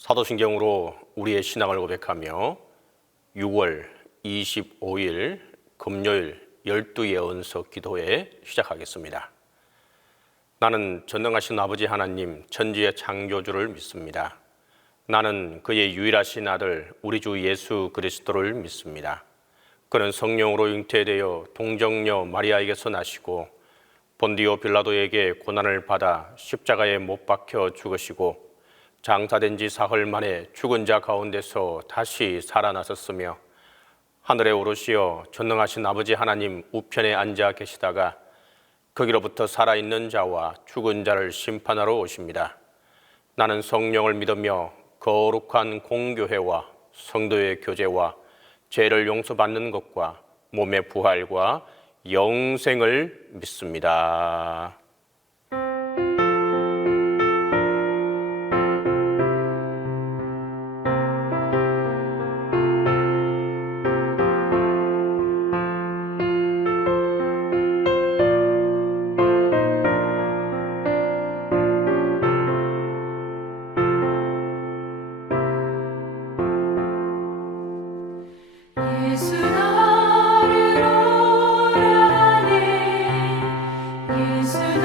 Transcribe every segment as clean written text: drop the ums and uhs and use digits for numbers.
사도신경으로 우리의 신앙을 고백하며 6월 25일 금요일 12예언서 기도회 시작하겠습니다. 나는 전능하신 아버지 하나님 천지의 창조주를 믿습니다. 나는 그의 유일하신 아들 우리 주 예수 그리스도를 믿습니다. 그는 성령으로 잉태되어 동정녀 마리아에게서 나시고 본디오 빌라도에게 고난을 받아 십자가에 못 박혀 죽으시고 장사된 지 사흘 만에 죽은 자 가운데서 다시 살아나셨으며 하늘에 오르시어 전능하신 아버지 하나님 우편에 앉아 계시다가 거기로부터 살아있는 자와 죽은 자를 심판하러 오십니다. 나는 성령을 믿으며 거룩한 공교회와 성도의 교제와 죄를 용서받는 것과 몸의 부활과 영생을 믿습니다. 예수 나를 오라하니 예수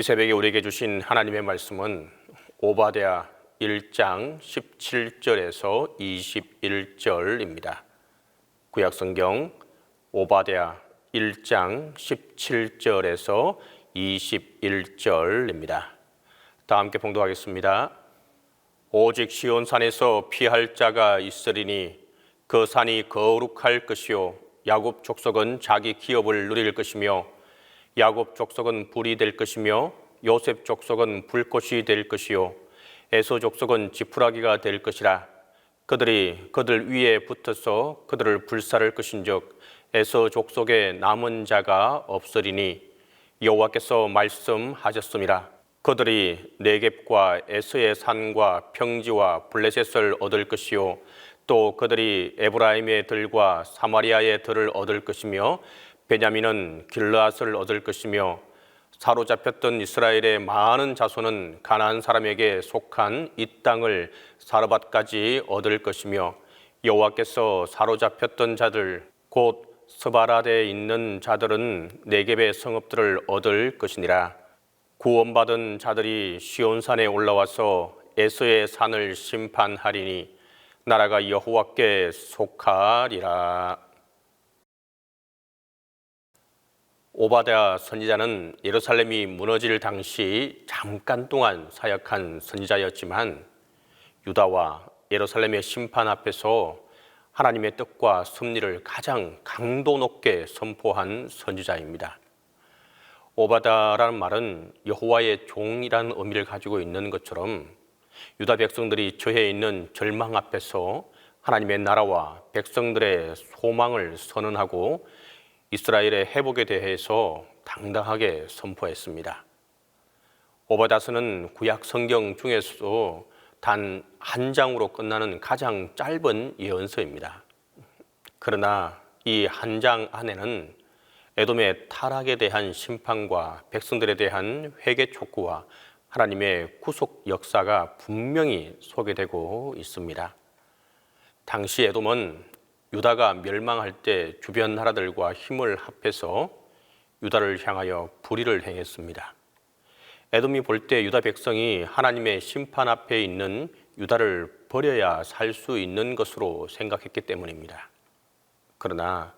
이 새벽에 우리에게 주신 하나님의 말씀은 오바댜 1장 17절에서 21절입니다. 구약성경 오바댜 1장 17절에서 21절입니다. 다 함께 봉독하겠습니다. 오직 시온산에서 피할 자가 있으리니 그 산이 거룩할 것이요 야곱 족속은 자기 기업을 누릴 것이며 야곱 족속은 불이 될 것이며 요셉 족속은 불꽃이 될 것이요 에서 족속은 지푸라기가 될 것이라. 그들이 그들 위에 붙어서 그들을 불살할 것인즉 에서 족속에 남은 자가 없으리니 여호와께서 말씀하셨음이라. 그들이 네겝과 에서의 산과 평지와 블레셋을 얻을 것이요 또 그들이 에브라임의 들과 사마리아의 들을 얻을 것이며 베냐민은 길르앗을 얻을 것이며 사로잡혔던 이스라엘의 많은 자손은 가나안 사람에게 속한 이 땅을 사르밧까지 얻을 것이며 여호와께서 사로잡혔던 자들 곧 스바랏에 있는 자들은 네겝의 성읍들을 얻을 것이니라. 구원받은 자들이 시온산에 올라와서 에서의 산을 심판하리니 나라가 여호와께 속하리라. 오바댜 선지자는 예루살렘이 무너질 당시 잠깐 동안 사역한 선지자였지만 유다와 예루살렘의 심판 앞에서 하나님의 뜻과 섭리를 가장 강도 높게 선포한 선지자입니다. 오바댜라는 말은 여호와의 종이라는 의미를 가지고 있는 것처럼 유다 백성들이 처해 있는 절망 앞에서 하나님의 나라와 백성들의 소망을 선언하고 이스라엘의 회복에 대해서 당당하게 선포했습니다. 오바댜서는 구약 성경 중에서도 단 한 장으로 끝나는 가장 짧은 예언서입니다. 그러나 이 한 장 안에는 에돔의 타락에 대한 심판과 백성들에 대한 회개 촉구와 하나님의 구속 역사가 분명히 소개되고 있습니다. 당시 에돔은 유다가 멸망할 때 주변 나라들과 힘을 합해서 유다를 향하여 불의를 행했습니다. 에돔이 볼 때 유다 백성이 하나님의 심판 앞에 있는 유다를 버려야 살 수 있는 것으로 생각했기 때문입니다. 그러나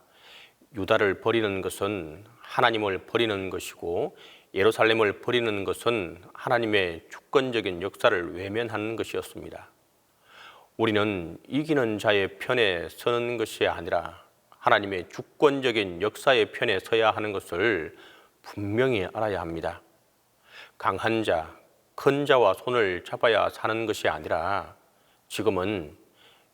유다를 버리는 것은 하나님을 버리는 것이고 예루살렘을 버리는 것은 하나님의 주권적인 역사를 외면하는 것이었습니다. 우리는 이기는 자의 편에 서는 것이 아니라 하나님의 주권적인 역사의 편에 서야 하는 것을 분명히 알아야 합니다. 강한 자, 큰 자와 손을 잡아야 사는 것이 아니라 지금은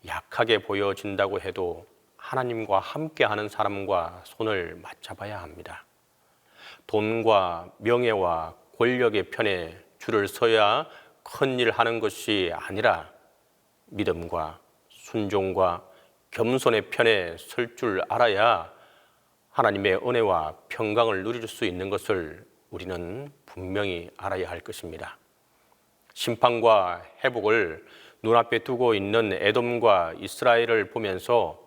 약하게 보여진다고 해도 하나님과 함께하는 사람과 손을 맞잡아야 합니다. 돈과 명예와 권력의 편에 줄을 서야 큰 일 하는 것이 아니라 믿음과 순종과 겸손의 편에 설 줄 알아야 하나님의 은혜와 평강을 누릴 수 있는 것을 우리는 분명히 알아야 할 것입니다. 심판과 회복을 눈앞에 두고 있는 에돔과 이스라엘을 보면서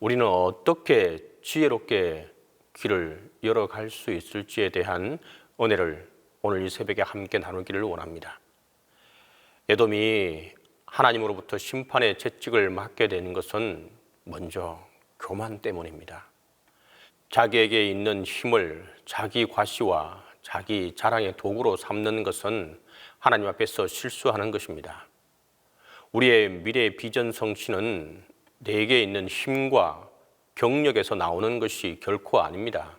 우리는 어떻게 지혜롭게 길을 열어갈 수 있을지에 대한 은혜를 오늘 이 새벽에 함께 나누기를 원합니다. 에돔이 하나님으로부터 심판의 채찍을 맞게 되는 것은 먼저 교만 때문입니다. 자기에게 있는 힘을 자기 과시와 자기 자랑의 도구로 삼는 것은 하나님 앞에서 실수하는 것입니다. 우리의 미래의 비전 성취는 내게 있는 힘과 경력에서 나오는 것이 결코 아닙니다.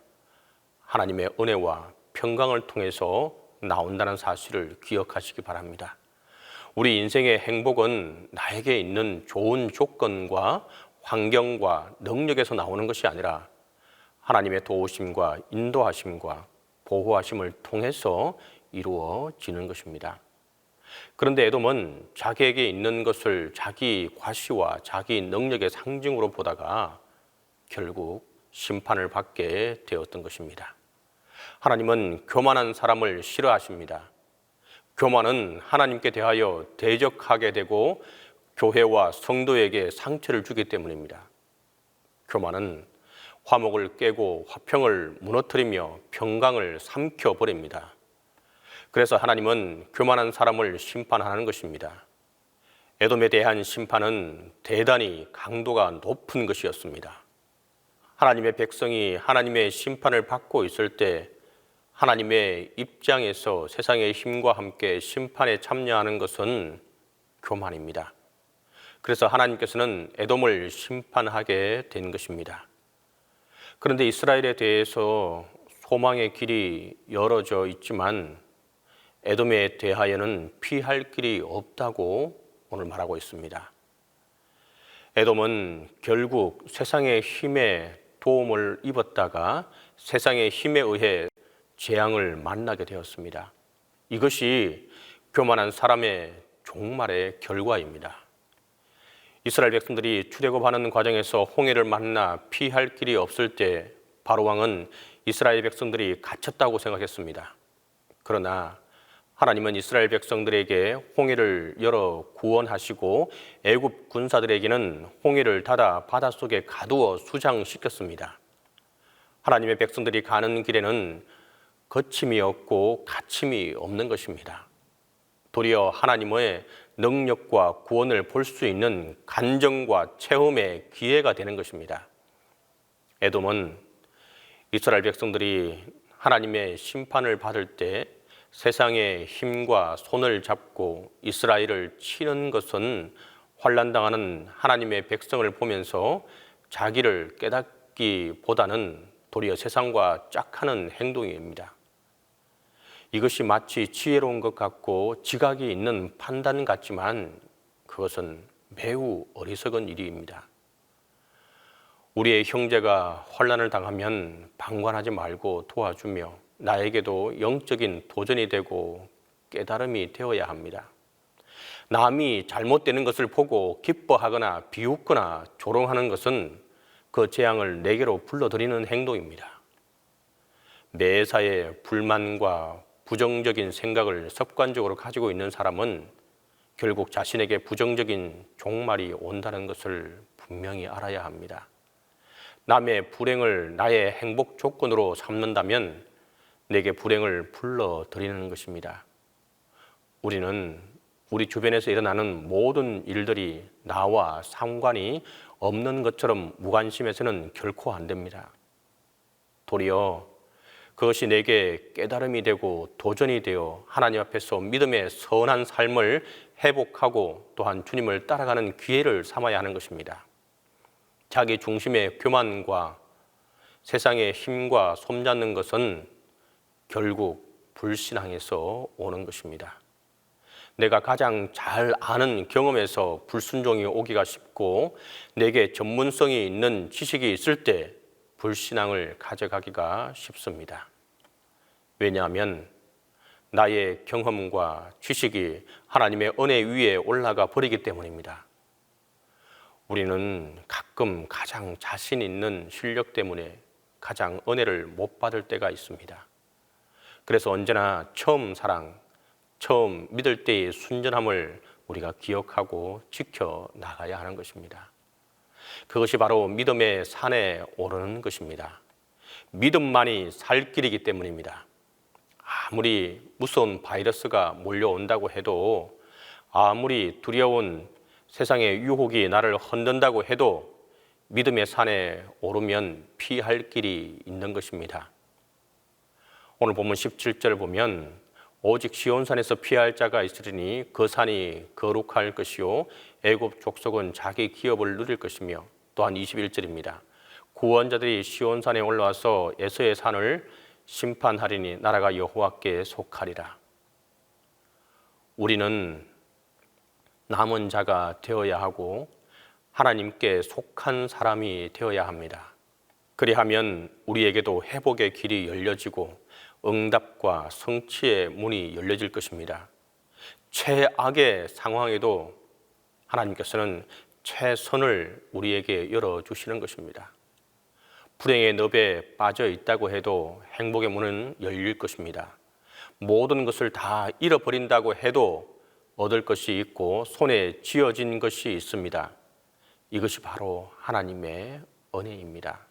하나님의 은혜와 평강을 통해서 나온다는 사실을 기억하시기 바랍니다. 우리 인생의 행복은 나에게 있는 좋은 조건과 환경과 능력에서 나오는 것이 아니라 하나님의 도우심과 인도하심과 보호하심을 통해서 이루어지는 것입니다. 그런데 에돔은 자기에게 있는 것을 자기 과시와 자기 능력의 상징으로 보다가 결국 심판을 받게 되었던 것입니다. 하나님은 교만한 사람을 싫어하십니다. 교만은 하나님께 대하여 대적하게 되고 교회와 성도에게 상처를 주기 때문입니다. 교만은 화목을 깨고 화평을 무너뜨리며 평강을 삼켜버립니다. 그래서 하나님은 교만한 사람을 심판하는 것입니다. 에돔에 대한 심판은 대단히 강도가 높은 것이었습니다. 하나님의 백성이 하나님의 심판을 받고 있을 때 하나님의 입장에서 세상의 힘과 함께 심판에 참여하는 것은 교만입니다. 그래서 하나님께서는 에돔을 심판하게 된 것입니다. 그런데 이스라엘에 대해서 소망의 길이 열어져 있지만 에돔에 대하여는 피할 길이 없다고 오늘 말하고 있습니다. 에돔은 결국 세상의 힘에 도움을 입었다가 세상의 힘에 의해 재앙을 만나게 되었습니다. 이것이 교만한 사람의 종말의 결과입니다. 이스라엘 백성들이 출애굽하는 과정에서 홍해를 만나 피할 길이 없을 때 바로 왕은 이스라엘 백성들이 갇혔다고 생각했습니다. 그러나 하나님은 이스라엘 백성들에게 홍해를 열어 구원하시고 애굽 군사들에게는 홍해를 닫아 바닷속에 가두어 수장시켰습니다. 하나님의 백성들이 가는 길에는 거침이 없고 갇힘이 없는 것입니다. 도리어 하나님의 능력과 구원을 볼 수 있는 간정과 체험의 기회가 되는 것입니다. 에돔은 이스라엘 백성들이 하나님의 심판을 받을 때 세상의 힘과 손을 잡고 이스라엘을 치는 것은 환난당하는 하나님의 백성을 보면서 자기를 깨닫기보다는 도리어 세상과 짝하는 행동입니다. 이것이 마치 지혜로운 것 같고 지각이 있는 판단 같지만 그것은 매우 어리석은 일입니다. 우리의 형제가 환난을 당하면 방관하지 말고 도와주며 나에게도 영적인 도전이 되고 깨달음이 되어야 합니다. 남이 잘못되는 것을 보고 기뻐하거나 비웃거나 조롱하는 것은 그 재앙을 내게로 불러들이는 행동입니다. 매사에 불만과 부정적인 생각을 습관적으로 가지고 있는 사람은 결국 자신에게 부정적인 종말이 온다는 것을 분명히 알아야 합니다. 남의 불행을 나의 행복 조건으로 삼는다면 내게 불행을 불러들이는 것입니다. 우리는 우리 주변에서 일어나는 모든 일들이 나와 상관이 없는 것처럼 무관심해서는 결코 안 됩니다. 도리어 그것이 내게 깨달음이 되고 도전이 되어 하나님 앞에서 믿음의 선한 삶을 회복하고 또한 주님을 따라가는 기회를 삼아야 하는 것입니다. 자기 중심의 교만과 세상의 힘과 손잡는 것은 결국 불신앙에서 오는 것입니다. 내가 가장 잘 아는 경험에서 불순종이 오기가 쉽고 내게 전문성이 있는 지식이 있을 때 불신앙을 가져가기가 쉽습니다. 왜냐하면 나의 경험과 지식이 하나님의 은혜 위에 올라가 버리기 때문입니다. 우리는 가끔 가장 자신 있는 실력 때문에 가장 은혜를 못 받을 때가 있습니다. 그래서 언제나 처음 사랑, 처음 믿을 때의 순전함을 우리가 기억하고 지켜나가야 하는 것입니다. 그것이 바로 믿음의 산에 오르는 것입니다. 믿음만이 살 길이기 때문입니다. 아무리 무서운 바이러스가 몰려온다고 해도, 아무리 두려운 세상의 유혹이 나를 흔든다고 해도 믿음의 산에 오르면 피할 길이 있는 것입니다. 오늘 본문 17절을 보면 오직 시온산에서 피할 자가 있으리니 그 산이 거룩할 것이요 애굽 족속은 자기 기업을 누릴 것이며, 또한 21절입니다. 구원자들이 시온산에 올라와서 에서의 산을 심판하리니 나라가 여호와께 속하리라. 우리는 남은 자가 되어야 하고 하나님께 속한 사람이 되어야 합니다. 그리하면 우리에게도 회복의 길이 열려지고 응답과 성취의 문이 열려질 것입니다. 최악의 상황에도 하나님께서는 최선을 우리에게 열어주시는 것입니다. 불행의 늪에 빠져 있다고 해도 행복의 문은 열릴 것입니다. 모든 것을 다 잃어버린다고 해도 얻을 것이 있고 손에 쥐어진 것이 있습니다. 이것이 바로 하나님의 은혜입니다.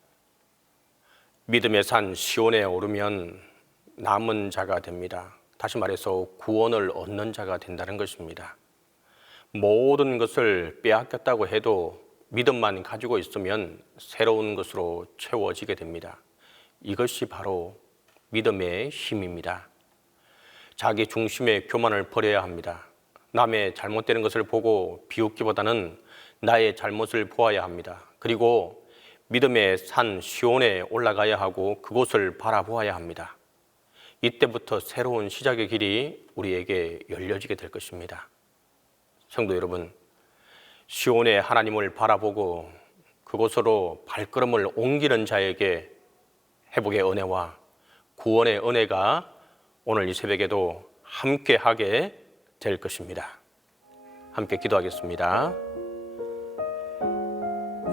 믿음의 산 시온에 오르면 남은 자가 됩니다. 다시 말해서 구원을 얻는 자가 된다는 것입니다. 모든 것을 빼앗겼다고 해도 믿음만 가지고 있으면 새로운 것으로 채워지게 됩니다. 이것이 바로 믿음의 힘입니다. 자기 중심의 교만을 버려야 합니다. 남의 잘못되는 것을 보고 비웃기보다는 나의 잘못을 보아야 합니다. 그리고 믿음의 산 시온에 올라가야 하고 그곳을 바라보아야 합니다. 이때부터 새로운 시작의 길이 우리에게 열려지게 될 것입니다. 성도 여러분, 시온의 하나님을 바라보고 그곳으로 발걸음을 옮기는 자에게 회복의 은혜와 구원의 은혜가 오늘 이 새벽에도 함께하게 될 것입니다. 함께 기도하겠습니다.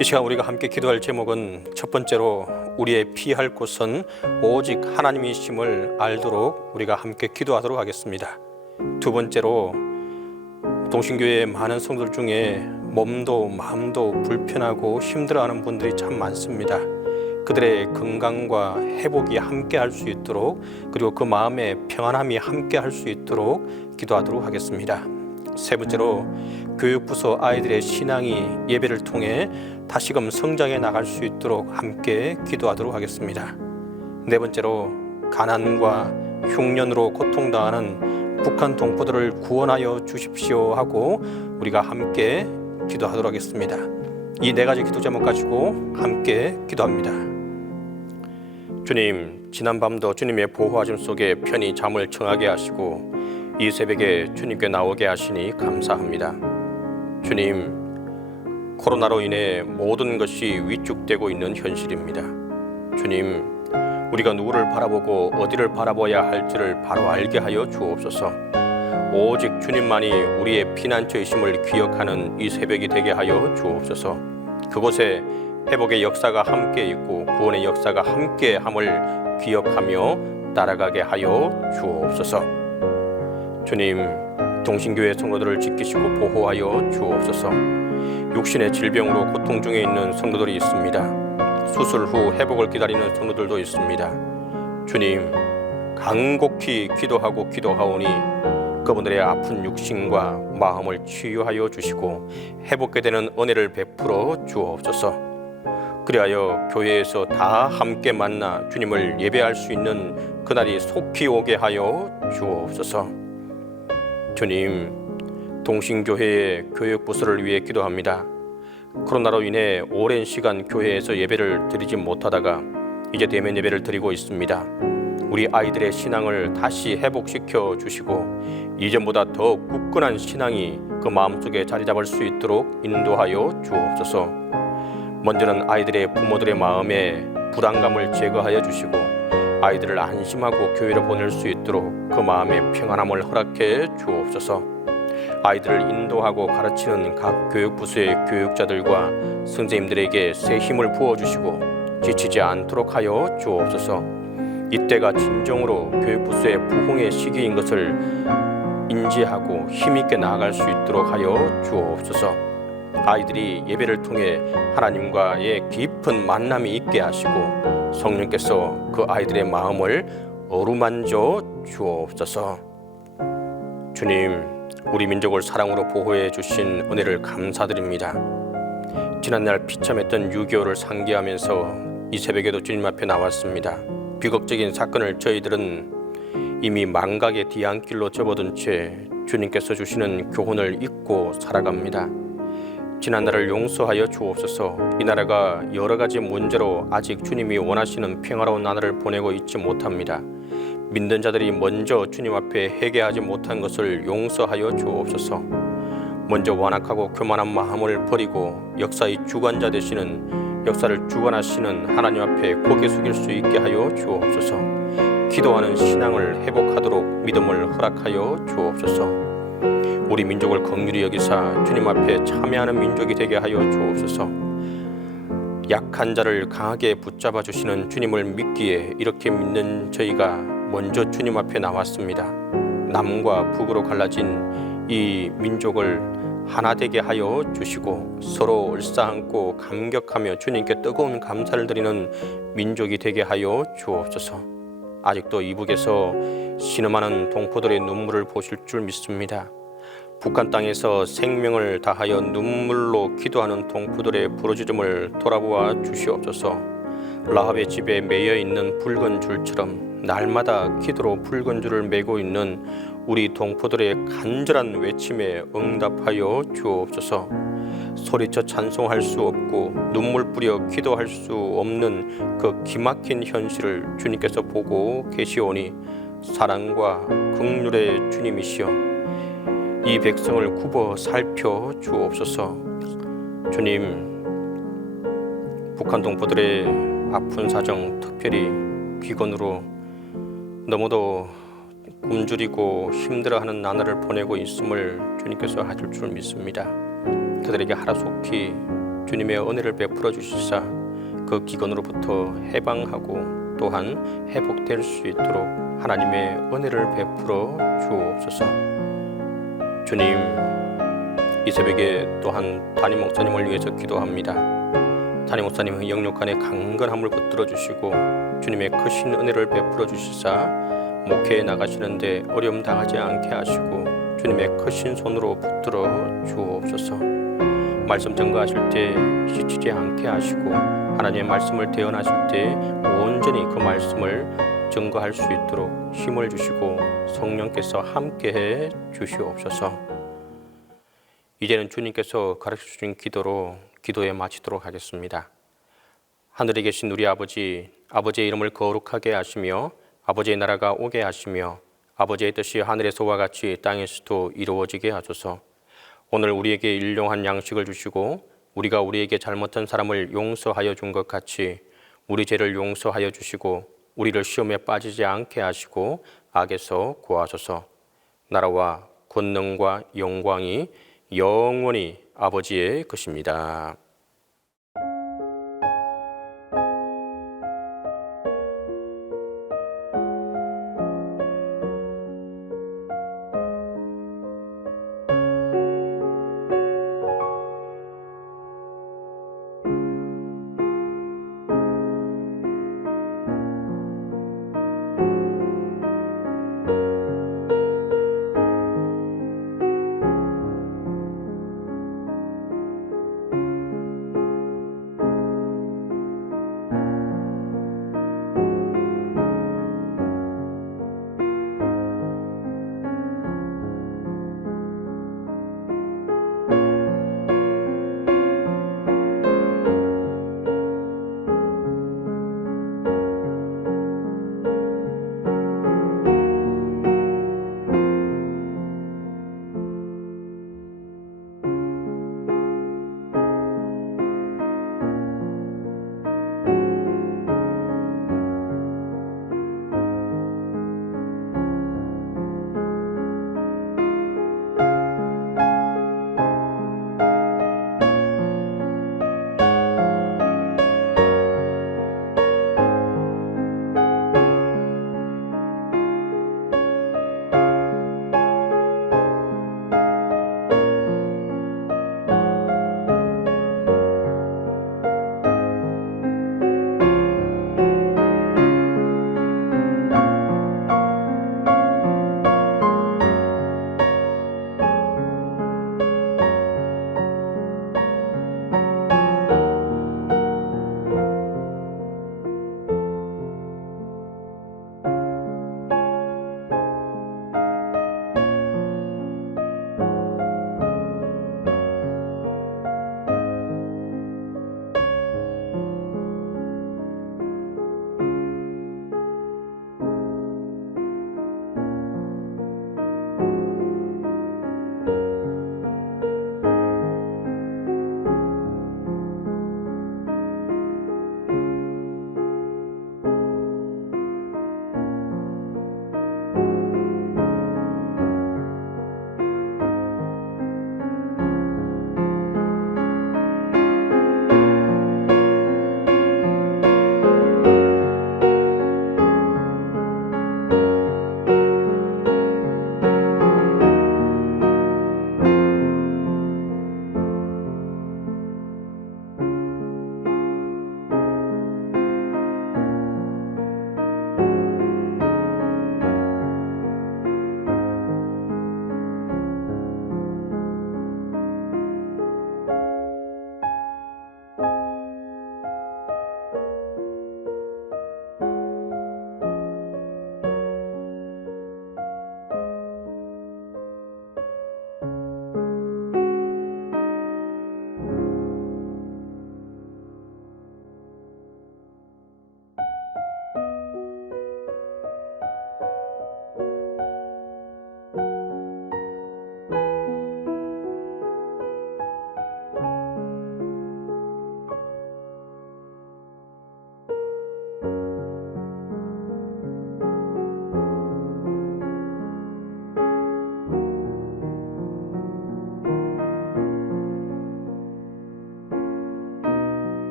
이 시간 우리가 함께 기도할 제목은 첫 번째로 우리의 피할 곳은 오직 하나님이심을 알도록 우리가 함께 기도하도록 하겠습니다. 두 번째로 동신교회의 많은 성도들 중에 몸도 마음도 불편하고 힘들어하는 분들이 참 많습니다. 그들의 건강과 회복이 함께 할 수 있도록, 그리고 그 마음의 평안함이 함께 할 수 있도록 기도하도록 하겠습니다. 세 번째로 교육부서 아이들의 신앙이 예배를 통해 다시금 성장해 나갈 수 있도록 함께 기도하도록 하겠습니다. 네 번째로 가난과 흉년으로 고통당하는 북한 동포들을 구원하여 주십시오 하고 우리가 함께 기도하도록 하겠습니다. 이 네 가지 기도 제목 가지고 함께 기도합니다. 주님, 지난밤도 주님의 보호하심 속에 편히 잠을 청하게 하시고 이 새벽에 주님께 나오게 하시니 감사합니다. 주님, 코로나로 인해 모든 것이 위축되고 있는 현실입니다. 주님, 우리가 누구를 바라보고 어디를 바라봐야 할지를 바로 알게 하여 주옵소서. 오직 주님만이 우리의 피난처이심을 기억하는 이 새벽이 되게 하여 주옵소서. 그곳에 회복의 역사가 함께 있고 구원의 역사가 함께함을 기억하며 따라가게 하여 주옵소서. 주님, 동신교회 성도들을 지키시고 보호하여 주옵소서. 육신의 질병으로 고통 중에 있는 성도들이 있습니다. 수술 후 회복을 기다리는 성도들도 있습니다. 주님, 간곡히 기도하고 기도하오니 그분들의 아픈 육신과 마음을 치유하여 주시고 회복게 되는 은혜를 베풀어 주옵소서. 그리하여 교회에서 다 함께 만나 주님을 예배할 수 있는 그날이 속히 오게 하여 주옵소서. 주님, 동신교회의 교육부서를 위해 기도합니다. 코로나로 인해 오랜 시간 교회에서 예배를 드리지 못하다가 이제 대면 예배를 드리고 있습니다. 우리 아이들의 신앙을 다시 회복시켜 주시고 이전보다 더 굳건한 신앙이 그 마음속에 자리 잡을 수 있도록 인도하여 주옵소서. 먼저는 아이들의 부모들의 마음에 불안감을 제거하여 주시고 아이들을 안심하고 교회로 보낼 수 있도록 그 마음의 평안함을 허락해 주옵소서. 아이들을 인도하고 가르치는 각 교육부서의 교육자들과 선생님들에게 새 힘을 부어주시고 지치지 않도록 하여 주옵소서. 이때가 진정으로 교육부서의 부흥의 시기인 것을 인지하고 힘있게 나아갈 수 있도록 하여 주옵소서. 아이들이 예배를 통해 하나님과의 깊은 만남이 있게 하시고 성령께서 그 아이들의 마음을 어루만져 주옵소서. 주님, 우리 민족을 사랑으로 보호해 주신 은혜를 감사드립니다. 지난날 비참했던 6.25를 상기하면서 이 새벽에도 주님 앞에 나왔습니다. 비극적인 사건을 저희들은 이미 망각의 뒤안길로 접어든 채 주님께서 주시는 교훈을 잊고 살아갑니다. 지난날을 용서하여 주옵소서. 이 나라가 여러 가지 문제로 아직 주님이 원하시는 평화로운 나날을 보내고 있지 못합니다. 믿는 자들이 먼저 주님 앞에 회개하지 못한 것을 용서하여 주옵소서. 먼저 완악하고 교만한 마음을 버리고 역사의 주관자 되시는, 역사를 주관하시는 하나님 앞에 고개 숙일 수 있게 하여 주옵소서. 기도하는 신앙을 회복하도록 믿음을 허락하여 주옵소서. 우리 민족을 긍휼히 여기사 주님 앞에 참여하는 민족이 되게 하여 주옵소서. 약한 자를 강하게 붙잡아 주시는 주님을 믿기에 이렇게 믿는 저희가 먼저 주님 앞에 나왔습니다. 남과 북으로 갈라진 이 민족을 하나 되게 하여 주시고 서로 을사안고 감격하며 주님께 뜨거운 감사를 드리는 민족이 되게 하여 주옵소서. 아직도 이북에서 신음하는 동포들의 눈물을 보실 줄 믿습니다. 북한 땅에서 생명을 다하여 눈물로 기도하는 동포들의 부르짖음을 돌아보아 주시옵소서. 라합의 집에 매여 있는 붉은 줄처럼 날마다 기도로 붉은 줄을 메고 있는 우리 동포들의 간절한 외침에 응답하여 주옵소서. 소리쳐 찬송할 수 없고 눈물 뿌려 기도할 수 없는 그 기막힌 현실을 주님께서 보고 계시오니 사랑과 긍휼의 주님이시여 이 백성을 굽어 살펴 주옵소서. 주님, 북한 동포들의 아픈 사정, 특별히 비건으로 너무도 굶주리고 힘들어하는 나날을 보내고 있음을 주님께서 하실 줄 믿습니다. 그들에게 하라속히 주님의 은혜를 베풀어 주시사 그 기근으로부터 해방하고 또한 회복될 수 있도록 하나님의 은혜를 베풀어 주옵소서. 주님, 이 새벽에 또한 담임 목사님을 위해서 기도합니다. 담임 목사님의 영육 안에 강건함을 붙들어 주시고 주님의 크신 은혜를 베풀어 주시사 목회에 나가시는데 어려움 당하지 않게 하시고 주님의 크신 손으로 붙들어 주옵소서. 말씀 전가하실 때 지치지 않게 하시고 하나님의 말씀을 대언하실 때 온전히 그 말씀을 증거할 수 있도록 힘을 주시고 성령께서 함께해 주시옵소서. 이제는 주님께서 가르쳐 주신 기도로 기도에 마치도록 하겠습니다. 하늘에 계신 우리 아버지, 아버지의 이름을 거룩하게 하시며 아버지의 나라가 오게 하시며 아버지의 뜻이 하늘에서와 같이 땅에서도 이루어지게 하소서. 오늘 우리에게 일용할 양식을 주시고 우리가 우리에게 잘못한 사람을 용서하여 준 것 같이 우리 죄를 용서하여 주시고 우리를 시험에 빠지지 않게 하시고 악에서 구하소서. 나라와 권능과 영광이 영원히 아버지의 것입니다.